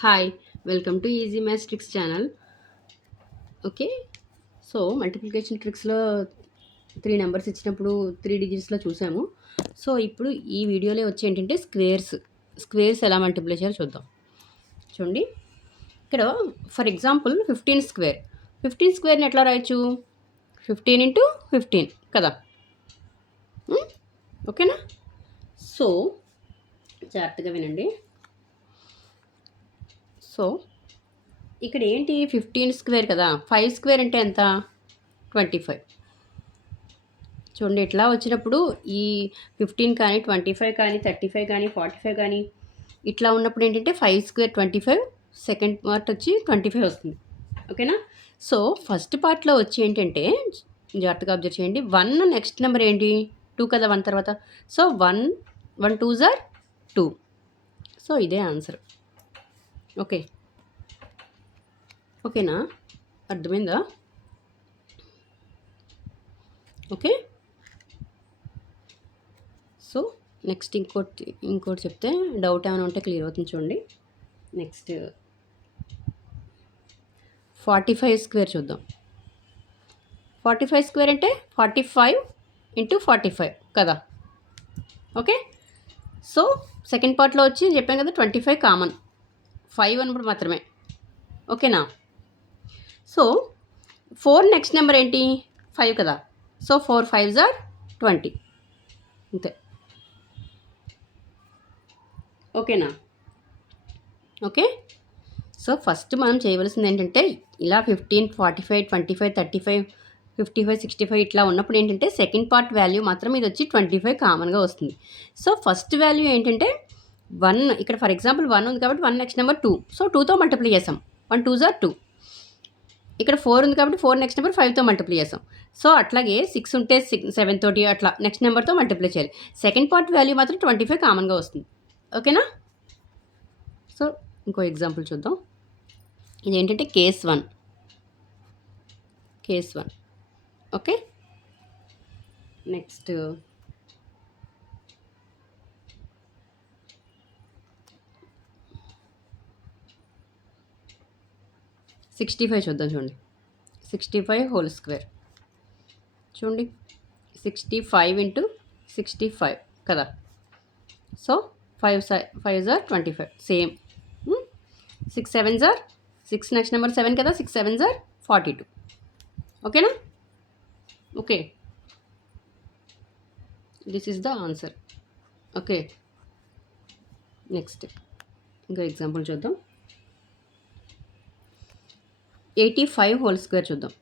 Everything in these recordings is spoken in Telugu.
Hi welcome to easy maths tricks channel. Okay, so multiplication ట్రిక్స్లో 3 నెంబర్స్ ఇచ్చినప్పుడు 3 డిజిట్స్లో చూసాము. సో ఇప్పుడు ఈ వీడియోలో వచ్చి ఏంటంటే స్క్వేర్స్ ఎలా మల్టిప్లై చేయాలో చూద్దాం. చూడండి, ఇక్కడ ఫర్ ఎగ్జాంపుల్ 15 స్క్వేర్ని ఎట్లా రాయొచ్చు? 15 × 15 కదా. ఓకేనా? సో జాగ్రత్తగా వినండి. సో ఇక్కడ ఏంటి 15 స్క్వేర్ కదా, 5 స్క్వేర్ అంటే ఎంత? 25. చూడండి, ఇట్లా వచ్చినప్పుడు ఈ 15 కానీ 25 కానీ 35 కానీ 45 కానీ ఇట్లా ఉన్నప్పుడు ఏంటంటే 5 స్క్వేర్ 25, సెకండ్ పార్ట్ వచ్చి 25 వస్తుంది. ఓకేనా? సో ఫస్ట్ పార్ట్లో వచ్చి ఏంటంటే జాగ్రత్తగా అబ్జర్వ్ చేయండి, 1 నెక్స్ట్ నెంబర్ ఏంటి? 2 కదా 1 తర్వాత. So 1 2s are 2. సో ఇదే ఆన్సర్. ఓకేనా? అర్థమైందా? ఓకే, సో నెక్స్ట్ ఇంకోటి చెప్తే డౌట్ ఏమైనా ఉంటే క్లియర్ అవుతుంది. చూడండి, నెక్స్ట్ 45 స్క్వేర్ చూద్దాం. 45 స్క్వేర్ అంటే 45 × 45 కదా. ఓకే, సో సెకండ్ పార్ట్లో వచ్చి చెప్పాను కదా 25 కామన్, 5 అన్నప్పుడు మాత్రమే. ఓకేనా? సో 4 నెక్స్ట్ నెంబర్ ఏంటి? 5 కదా. So 4 5s are 20. అంతే. ఓకేనా? ఓకే, సో ఫస్ట్ మనం చేయవలసింది ఏంటంటే ఇలా 15 45 25 35 55 65 ఇట్లా ఉన్నప్పుడు ఏంటంటే సెకండ్ పార్ట్ వాల్యూ మాత్రం ఇది వచ్చి 25 కామన్గా వస్తుంది. సో ఫస్ట్ వాల్యూ ఏంటంటే 1. ఇక్కడ ఫర్ ఎగ్జాంపుల్ 1 ఉంది కాబట్టి 1 నెక్స్ట్ నెంబర్ 2. సో 2తో మల్టిప్లై చేసాం. 1 2s are 2. ఇక్కడ 4 ఉంది కాబట్టి 4 నెక్స్ట్ నెంబర్ 5తో మల్టిప్లై చేసాం. సో అట్లాగే 6 ఉంటే 7 తోటి అట్లా నెక్స్ట్ నెంబర్తో మల్టిప్లై చేయాలి. సెకండ్ పార్ట్ వాల్యూ మాత్రం 25 కామన్గా వస్తుంది. ఓకేనా? సో ఇంకో ఎగ్జాంపుల్ చూద్దాం. ఇదేంటంటే కేస్ 1. ఓకే, నెక్స్ట్ 65 చూద్దాం. చూడండి, 65 హోల్ స్క్వేర్. చూడండి, 65 × 65 కదా. So 5s are 25 same. 6 7s are 6 next number 7 కదా. 6 7s are 42. ఓకేనా? Okay, this is the answer. Okay, next ఇంకో ఎగ్జాంపుల్ చూద్దాం. 85 హోల్ స్క్వేర్ చూద్దాం.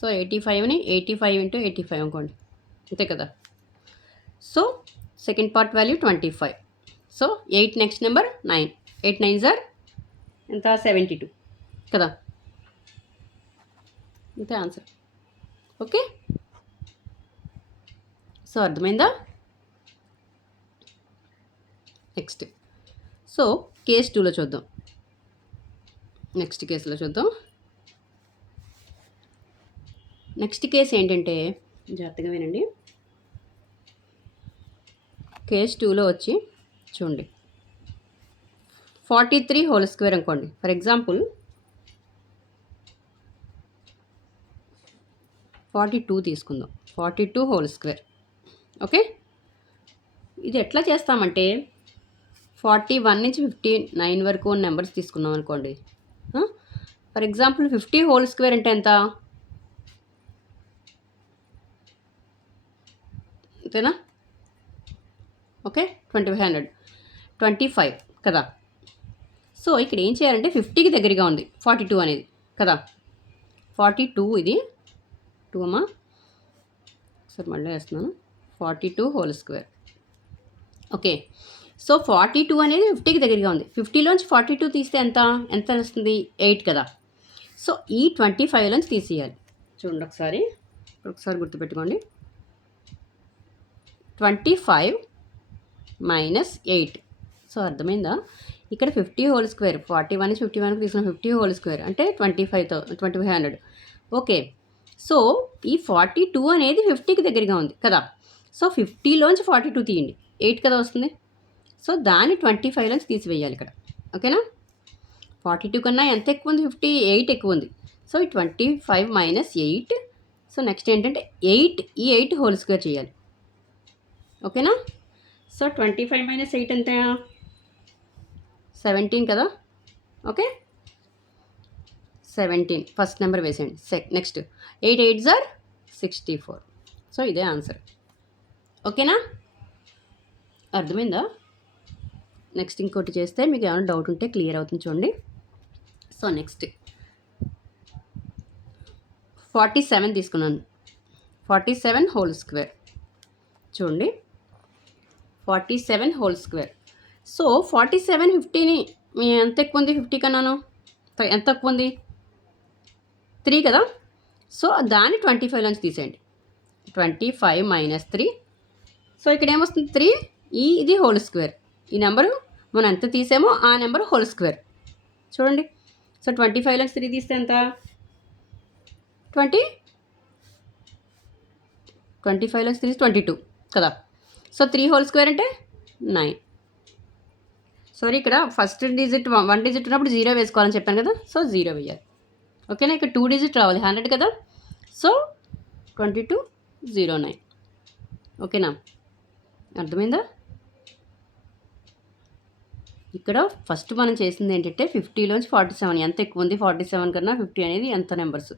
సో 85ని 85 × 85 అనుకోండి, అంతే కదా. So second part value 25. So 8 next number 9. 8 9s are ఎంత? 72 కదా. అంతే ఆన్సర్. ఓకే, సో అర్థమైందా? నెక్స్ట్ సో కేస్ 2లో చూద్దాం. నెక్స్ట్ కేసులో చూద్దాం. నెక్స్ట్ కేసు ఏంటంటే జాగ్రత్తగా వినండి. కేస్ 2లో వచ్చి చూడండి 43 హోల్ స్క్వేర్ అనుకోండి. ఫర్ ఎగ్జాంపుల్ 42 తీసుకుందాం. 42 హోల్ స్క్వేర్. ఓకే, ఇది ఎట్లా చేస్తామంటే 41 నుంచి 59 వరకు నెంబర్స్ తీసుకున్నాం అనుకోండి. ఫర్ ఎగ్జాంపుల్ 50 హోల్ స్క్వేర్ అంటే ఎంత? అంతేనా? ఓకే, 25 కదా. సో ఇక్కడ ఏం చేయాలంటే 50కి దగ్గరగా ఉంది 42 అనేది కదా. 42 ఇది 2 అమ్మా, సరే మళ్ళీ వేస్తున్నాను. 42 హోల్ స్క్వేర్. ఓకే, సో 42 అనేది 50కి దగ్గరగా ఉంది. 50లోంచి 42 తీస్తే ఎంత వస్తుంది? 8 కదా. సో ఈ 25లోంచి తీసేయాలి. చూడండి, ఒకసారి గుర్తుపెట్టుకోండి. 25 - 8. సో అర్థమైందా? ఇక్కడ 50 హోల్ స్క్వేర్ 41 నుంచి 51కి తీసుకున్న 50 హోల్ స్క్వేర్ అంటే 2500. ఓకే, సో ఈ 42 అనేది 50కి దగ్గరగా ఉంది కదా. సో 50లోంచి 42 తీయండి, 8 కదా వస్తుంది. సో దాన్ని 25లోంచి తీసివేయాలి ఇక్కడ. ఓకేనా. 42 కన్నా ఎంత ఎక్కువ ఉంది, 58 ఎక్కువ ఉంది. సో ఈ 25 మైనస్ 8. సో నెక్స్ట్ ఏంటంటే 8, ఈ 8 హోల్ స్క్వేర్ చేయాలి. ఓకేనా. సో 25 మైనస్ 8 ఎంత, 17 కదా. ఓకే, 17 ఫస్ట్ నెంబర్ వేసేయండి. Next 8 8s are 64. సో ఇదే ఆన్సర్. ఓకేనా, అర్థమైందా. నెక్స్ట్ ఇంకోటి చేస్తే మీకు ఏమైనా డౌట్ ఉంటే క్లియర్ అవుతుంది చూడండి. సో నెక్స్ట్ 47 తీసుకున్నాను. 47 హోల్ స్క్వేర్ చూడండి. 47 హోల్ స్క్వేర్. సో 47 50ని ఎంత ఎక్కువ ఉంది, 50 కన్నాను ఎంత తక్కువ ఉంది, 3 కదా. సో దాన్ని 25 నుంచి తీసేయండి. 25 మైనస్ 3. సో ఇక్కడ ఏమొస్తుంది, 3 ఇది హోల్ స్క్వేర్. ఈ నెంబరు మనం ఎంత తీసామో ఆ నెంబర్ హోల్ స్క్వేర్ చూడండి. సో 25 నుంచి 3 తీస్తే ఎంత, 25 నుంచి 3 22 కదా. సో 3 హోల్ స్క్వేర్ అంటే 9. సారీ, ఇక్కడ ఫస్ట్ డిజిట్ 1 డిజిట్ ఉన్నప్పుడు 0 వేసుకోవాలని చెప్పాను కదా. సో 0 వేయాలి. ఓకేనా. ఇక్కడ 2 డిజిట్ రావాలి, 100 కదా. సో 2209. ఓకేనా, అర్థమైందా. ఇక్కడ ఫస్ట్ మనం చేసింది ఏంటంటే 50లోంచి 47 ఎంత ఎక్కువ ఉంది, 47 కన్నా 50 అనేది ఎంత numbers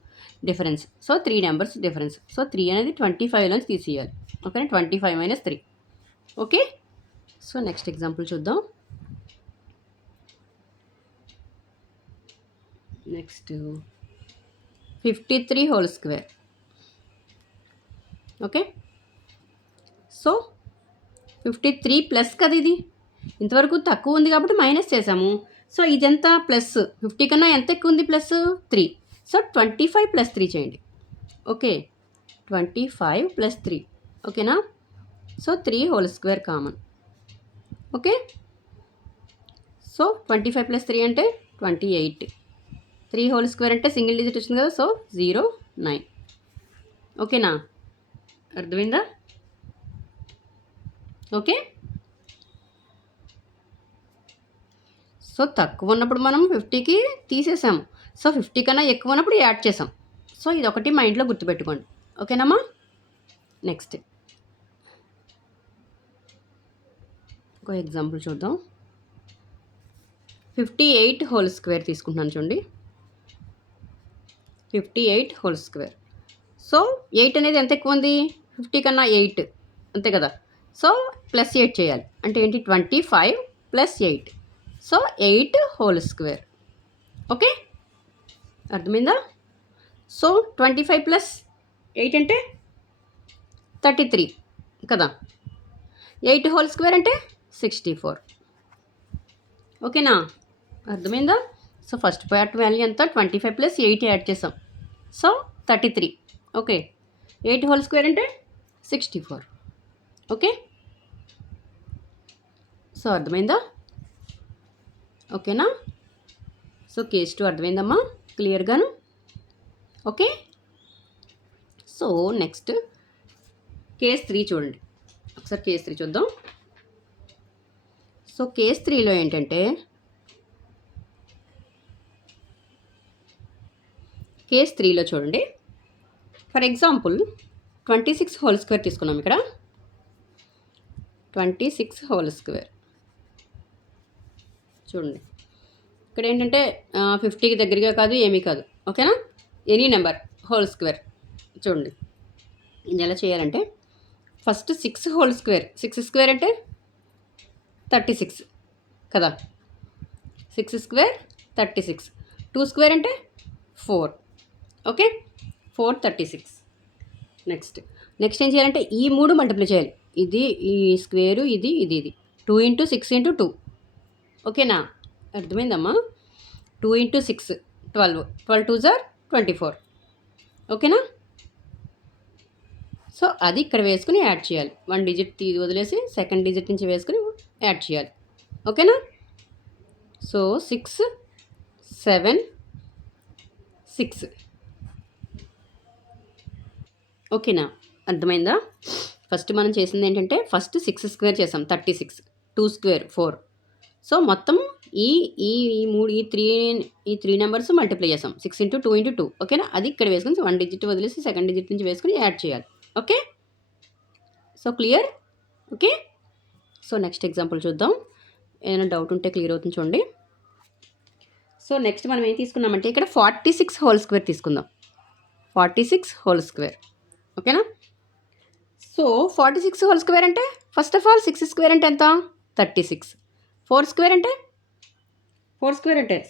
difference. So 3 numbers difference. So 3 అనేది 25లోంచి తీసేయాలి. ఓకేనా, 25 minus 3. Okay. So next example చూద్దాం. Next 53 whole square. Okay. So 53 plus కదా, ఇది ఇంతవరకు తక్కువ ఉంది కాబట్టి మైనస్ చేసాము. సో ఇదంతా ప్లస్, 50 కన్నా ఎంత ఎక్కువ ఉంది, ప్లస్ 3. సో 25 ప్లస్ 3 చేయండి. Okay, 25 plus 3. ఓకేనా. So 3 whole square common. Okay. So 25 plus 3 అంటే 28. 3 హోల్ స్క్వేర్ అంటే సింగిల్ డిజిట్ వచ్చింది కదా. సో 0 9. ఓకేనా, అర్థమైందా. ఓకే. సో తక్కువ ఉన్నప్పుడు మనం 50కి తీసేసాము. సో 50 కన్నా ఎక్కువ ఉన్నప్పుడు యాడ్ చేసాం. సో ఇది ఒకటి మైండ్లో గుర్తుపెట్టుకోండి. ఓకేనమ్మా. నెక్స్ట్ ఇంకో ఎగ్జాంపుల్ చూద్దాం. 58 హోల్ స్క్వేర్ తీసుకుంటున్నాను చూడండి. 58 హోల్ స్క్వేర్. సో 8 అనేది ఎంత ఎక్కువ ఉంది, 50 కన్నా 8 అంతే కదా. సో ప్లస్ 8 చేయాలి. అంటే ఏంటి, 25 plus 8. So 8 whole square. Okay, అర్థమైందా. సో 25 ప్లస్ 8 అంటే 33 కదా. 8 హోల్ స్క్వేర్ అంటే 64. ఓకేనా, అర్థమైందా. సో ఫస్ట్ పార్ట్ వాల్యూ ఎంత, 25 ప్లస్ 8 యాడ్ చేసాం. సో 33. ఓకే, 8 హోల్ స్క్వేర్ అంటే 64. ఓకే. సో అర్థమైందా. ఓకేనా. సో కేస్ 2 అర్థమైందమ్మా క్లియర్గాను. ఓకే. సో నెక్స్ట్ కేస్ 3 చూడండి. ఒకసారి కేస్ 3 చూద్దాం. సో కేస్ 3లో ఏంటంటే కేస్ 3లో చూడండి. ఫర్ ఎగ్జాంపుల్ 26 హోల్ స్క్వేర్ తీసుకున్నాం. ఇక్కడ 26 హోల్ స్క్వేర్ చూడండి. ఇక్కడ ఏంటంటే 50కి దగ్గరగా కాదు, ఏమీ కాదు. ఓకేనా, ఎనీ నెంబర్ హోల్ స్క్వేర్ చూడండి. ఇది ఎలా చేయాలంటే ఫస్ట్ 6 హోల్ స్క్వేర్. 6 స్క్వేర్ అంటే 36 కదా. 6 స్క్వేర్ 36. 2 స్క్వేర్ అంటే 4. ఓకే, 436. నెక్స్ట్ ఏం చేయాలంటే ఈ 3 మల్టిప్లై చేయాలి. ఇది ఈ స్క్వేరు, ఇది 2 ఇంటూ 6 ఇంటూ 2. ఓకేనా, అర్థమైందమ్మా. 2 ఇంటూ 6 12. 12 2s are 24. ఓకేనా. సో అది ఇక్కడ వేసుకుని యాడ్ చేయాలి. 1 డిజిట్ వదిలేసి సెకండ్ డిజిట్ నుంచి వేసుకుని యాడ్ చేయాలి. ఓకేనా. సో 6 7 6. ఓకేనా, అర్థమైందా. ఫస్ట్ మనం చేసింది ఏంటంటే ఫస్ట్ 6 స్క్వేర్ చేసాం 36. 2 స్క్వేర్ 4. సో మొత్తం ఈ ఈ ఈ మూడు ఈ త్రీ నెంబర్స్ మల్టిప్లై చేసాం 6 ఇంటూ 2 ఇంటూ 2 ఓకేనా. అది ఇక్కడ వేసుకుని 1 డిజిట్ వదిలేసి సెకండ్ డిజిట్ నుంచి వేసుకుని యాడ్ చేయాలి. Okay, so clear. Okay, so next example చూద్దాం. ఏదైనా డౌట్ ఉంటే క్లియర్ అవుతుంది చూడండి. సో నెక్స్ట్ మనం ఏం తీసుకున్నామంటే ఇక్కడ 46 హోల్ స్క్వేర్ తీసుకుందాం. 46 హోల్ స్క్వేర్ ఓకేనా. సో 46 హోల్ స్క్వేర్ అంటే ఫస్ట్ ఆఫ్ ఆల్ 6 స్క్వేర్ అంటే ఎంత 36, 4 స్క్వేర్ అంటే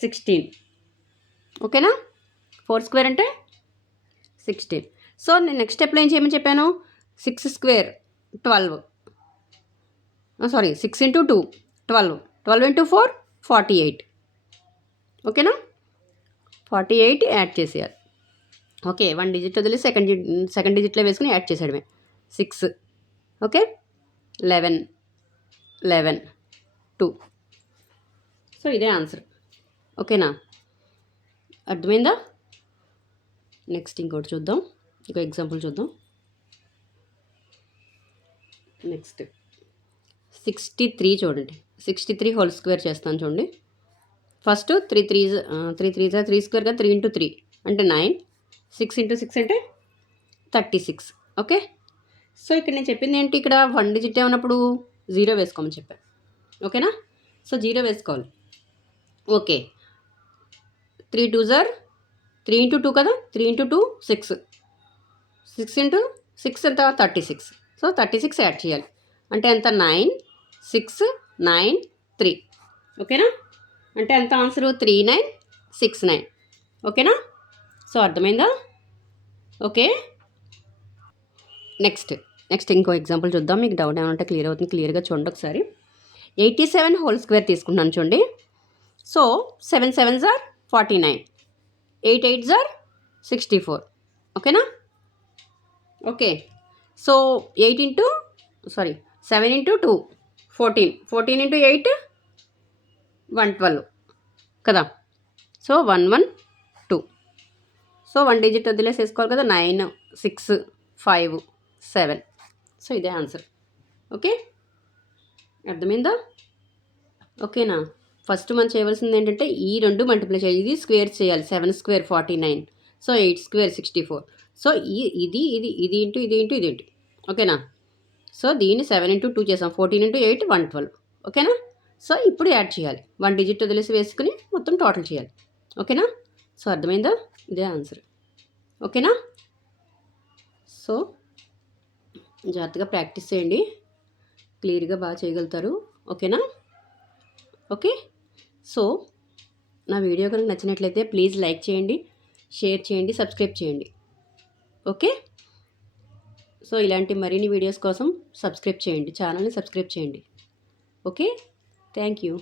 16 ఓకేనా. 4 స్క్వేర్ అంటే 16. సో నేను నెక్స్ట్ స్టెప్లో ఏం చేయమని చెప్పాను, 6 స్క్వేర్ 12, సారీ 6 ఇంటూ 2 12, 12 ఇంటూ 4 48 ఓకేనా. 48 యాడ్ చేసేయాలి. ఓకే, 1 డిజిట్ వదిలి సెకండ్ డిజిట్లో వేసుకుని యాడ్ చేసేయడమే. 6 ఓకే, 11 11 2. సో ఇదే ఆన్సర్ ఓకేనా. అర్థమైందా. నెక్స్ట్ ఇంకోటి చూద్దాం, ఇంకో ఎగ్జాంపుల్ చూద్దాం. నెక్స్ట్ 63 చూడండి. 63 హోల్ స్క్వేర్ చేస్తాను చూడండి. ఫస్ట్ 3 3 స్క్వేర్ కదా, 3 ఇంటూ 3 అంటే 9, 6 ఇంటూ 6 అంటే 36 ఓకే. సో ఇక్కడ నేను చెప్పింది ఏంటి, ఇక్కడ 1 డిజిట్ ఉన్నప్పుడు 0 వేసుకోమని చెప్పాను ఓకేనా. సో 0 వేసుకోవాలి. ఓకే, 3 2s 3 ఇంటూ 2 కదా, 3 ఇంటూ 2 6, 6 ఇంటూ 6 ఎంత 36. సో 36 యాడ్ చేయాలి అంటే ఎంత 9 6 9 3 ఓకేనా. అంటే ఎంత ఆన్సరు 3969 ఓకేనా. సో అర్థమైందా. ఓకే, నెక్స్ట్ ఇంకో ఎగ్జాంపుల్ చూద్దాం. మీకు డౌట్ ఏమైనా ఉంటే క్లియర్ అవుతుంది. క్లియర్గా చూడండి ఒకసారి. 87 హోల్ స్క్వేర్ తీసుకుంటున్నాను చూడండి. సో 7 7s 49, 8 8s 64 ఓకేనా. ఓకే, సో 7 ఇంటూ 2 14, 14 ఇంటూ 8 112 కదా. సో 112. సో 1 డిజిట్ వదిలేసి వేసుకోవాలి కదా, 9 6 5 7. సో ఇదే ఆన్సర్ ఓకే. అర్థమైందా. ఓకేనా. ఫస్ట్ మనం చేయవలసింది ఏంటంటే ఈ రెండు మల్టిప్లై చేయాలి. ఇది స్క్వేర్ చేయాలి. 7 స్క్వేర్ 49, సో 8 స్క్వేర్ 64. సో ఇది ఇంటూ ఇది ఇంటూ ఓకేనా. సో దీన్ని 7 ఇంటూ 2 చేసాం, 14 ఇంటూ 8 112 ఓకేనా. సో ఇప్పుడు యాడ్ చేయాలి, 1 డిజిట్ వదిలేసి వేసుకుని మొత్తం టోటల్ చేయాలి ఓకేనా. సో అర్థమైందా, ఇదే ఆన్సర్ ఓకేనా. సో జాగ్రత్తగా ప్రాక్టీస్ చేయండి, క్లియర్గా బాగా చేయగలుగుతారు ఓకేనా. ఓకే, సో నా వీడియో కనుక నచ్చినట్లయితే ప్లీజ్ లైక్ చేయండి, షేర్ చేయండి, సబ్స్క్రైబ్ చేయండి ఓకే. సో ఇలాంటి మరిన్ని వీడియోస్ కోసం సబ్స్క్రైబ్ చేయండి, ఛానల్ని సబ్స్క్రైబ్ చేయండి ఓకే. Thank you.